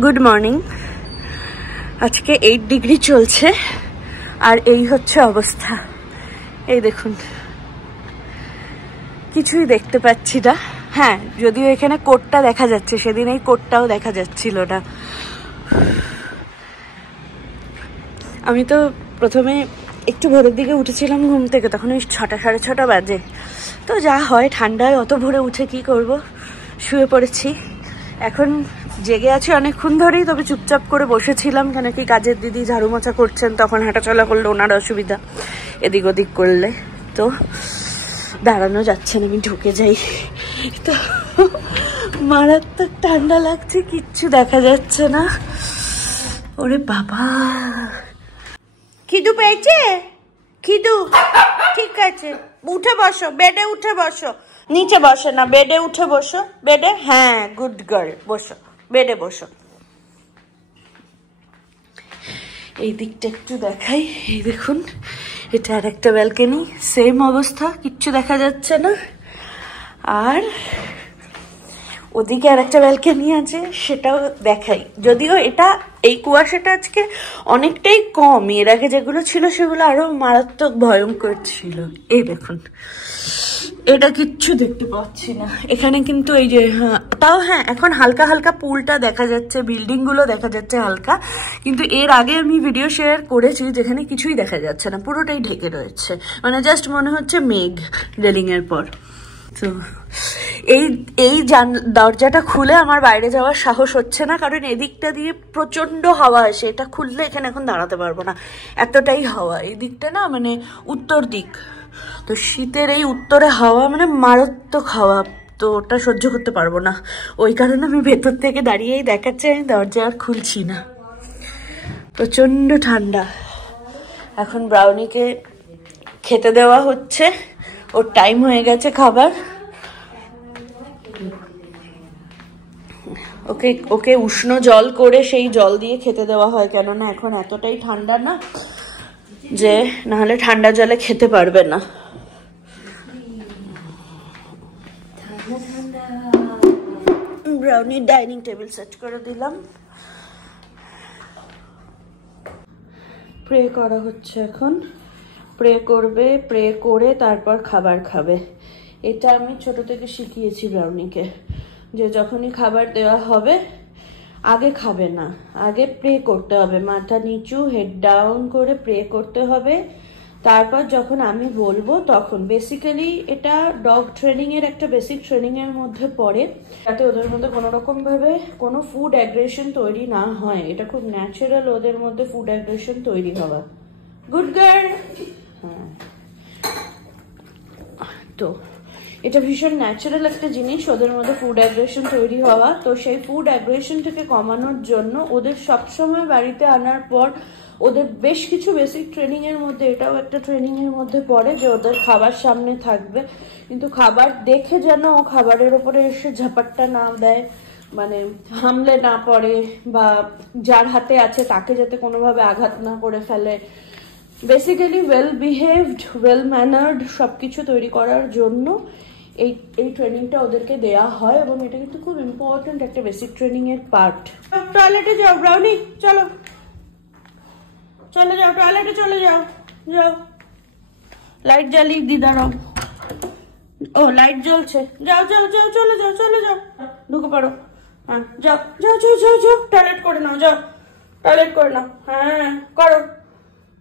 Good morning. আজকে 8 degree চলছে আর এই হচ্ছে অবস্থা। এই দেখুন, কিছুই দেখতে পাচ্ছি না। হ্যাঁ, যদিও এখানে কোটটা দেখা যাচ্ছে, সেদিন এই কোটটাও দেখা যাচ্ছিল না। আমি তো প্রথমে একটু ভোরের দিকে উঠেছিলাম ঘুম থেকে, তখন ওই 6টা সাড়ে 6টা বাজে। তো যা হয়, ঠান্ডায় অত ভোরে উঠে কি করব, শুয়ে পড়েছি। এখন জেগে আছি অনেকক্ষণ ধরেই, তবে চুপচাপ করে বসেছিলাম, কেন কি কাজের দিদি ঝাড়ু মোছা করছেন, তখন হাঁটাচলা করলে ওনার অসুবিধা, এদিক ওদিক করলে। তো দাঁড়ানো যাচ্ছে না, আমি ঢুকে যাই। তো মারাত্মক ঠান্ডা লাগছে, কিচ্ছু দেখা যাচ্ছে না। ওরে বাবা, খিদু পেয়েছে? খিদু, ঠিক আছে, উঠে বসো, বেডে উঠে বসো। নিচে বসে না, বেডে উঠে বসো। বেডে, হ্যাঁ, গুড গার্ল, বসো, বেডে বসো। এই দিকটা একটু দেখাই। এই দেখুন, এটা আর একটা ব্যালকনি, সেম অবস্থা, কিচ্ছু দেখা যাচ্ছে না। আর ওদিকে আর একটা ব্যালকনি আছে, সেটাও দেখাই। যদিও এটা, এই কুয়াশাটা আজকে অনেকটাই কম, এর আগে যেগুলো ছিল সেগুলো আরো মারাত্মক ভয়ঙ্কর ছিল। এই দেখুন, এটা কিচ্ছু দেখতে পাচ্ছি না এখানে, কিন্তু এই যে, হ্যাঁ তাও, হ্যাঁ এখন হালকা হালকা পুলটা দেখা যাচ্ছে, বিল্ডিং গুলো দেখা যাচ্ছে হালকা। কিন্তু এর আগে আমি ভিডিও শেয়ার করেছি যেখানে কিছুই দেখা যাচ্ছে না, পুরোটাই ঢেকে রয়েছে, মানে জাস্ট মনে হচ্ছে মেঘ রেলিং এর পর। তো এই দরজাটা খুলে আমার বাইরে যাওয়ার সাহস হচ্ছে না, কারণ এদিকটা দিয়ে প্রচন্ড হাওয়া আসে। এটা খুললে এখানে এখন দাঁড়াতে পারবো না, এতটাই হাওয়া। এই দিকটা না, মানে উত্তর দিক, তো শীতের এই উত্তরে হাওয়া মানে মারাত্মক হাওয়া, তো ওটা সহ্য করতে পারবো না। ওই কারণে আমি ভেতর থেকে দাঁড়িয়েই দেখাচ্ছি, আমি দরজা আর খুলছি না। প্রচন্ড ঠান্ডা। এখন ব্রাউনিকে খেতে দেওয়া হচ্ছে, ওর টাইম হয়ে গেছে খাবার। ওকে উষ্ণ জল করে সেই জল দিয়ে খেতে দেওয়া হয়, কেননা এখন এতটাই ঠান্ডা না যে নাহলে ঠান্ডা জলে খেতে পারবে না। ব্রাউনি ডাইনিং টেবিল সেট করে দিলাম। প্রে করা হচ্ছে এখন, প্রে করবে, প্রে করে তারপর খাবার খাবে। এটা আমি ছোট থেকে শিখিয়েছি ব্রাউনিকে, যে যখনই খাবার দেওয়া হবে আগে খাবে না, আগে প্রে করতে হবে, মাথা নিচু, হেড ডাউন করে প্রে করতে হবে। তারপর যখন আমি বলবো তখন, বেসিক্যালি এটা ডগ ট্রেনিং এর একটা বেসিক ট্রেনিং এর মধ্যে পড়ে, যাতে ওদের মধ্যে কোনো রকম ভাবে কোনো ফুড অ্যাগ্রেশন তৈরি না হয়। এটা খুব ন্যাচারাল ওদের মধ্যে ফুড অ্যাগ্রেশন তৈরি হওয়া। Good girl. হ্যাঁ, তো এটা ভীষণ ন্যাচারাল একটা জিনিস, ওদের মধ্যে ফুড অ্যাগ্রেশন তৈরি হওয়া। তো সেই ফুড অ্যাগ্রেশনটাকে কমানোর জন্য ওদের সবসময় বাড়িতে আনার পর ওদের বেশ কিছু বেসিক ট্রেনিং এর মধ্যে এটাও একটা ট্রেনিং এর মধ্যে পড়ে, যে ওদের খাবার সামনে থাকবে, কিন্তু খাবার দেখে যেন ও খাবারের ওপরে এসে ঝাপাট্টা না দেয়, মানে হামলে না পড়ে, বা যার হাতে আছে তাকে যাতে কোনোভাবে আঘাত না করে ফেলে। বেসিক্যালি ওয়েল বিহেভড, ওয়েল ম্যানার্ড সবকিছু তৈরি করার জন্য এই ট্রেনিংটা ওদেরকে দেয়া হয়, এবং এটা কিন্তু খুব ইম্পর্টেন্ট একটা বেসিক ট্রেনিং এর পার্ট। টয়লেটে যাও ব্রাউনি, চলো চলে যাও, টয়লেটে চলে যাও, যাও। লাইট জ্বালিয়ে দি, দাঁড়াও। ও লাইট জ্বলছে, যাও যাও যাও, চলে যাও, চলে যাও, ঢুকে পড়ো। হ্যাঁ যাও যাও যাও যাও যাও, টয়লেট করে নাও, যাও টয়লেট করে নাও। হ্যাঁ করো।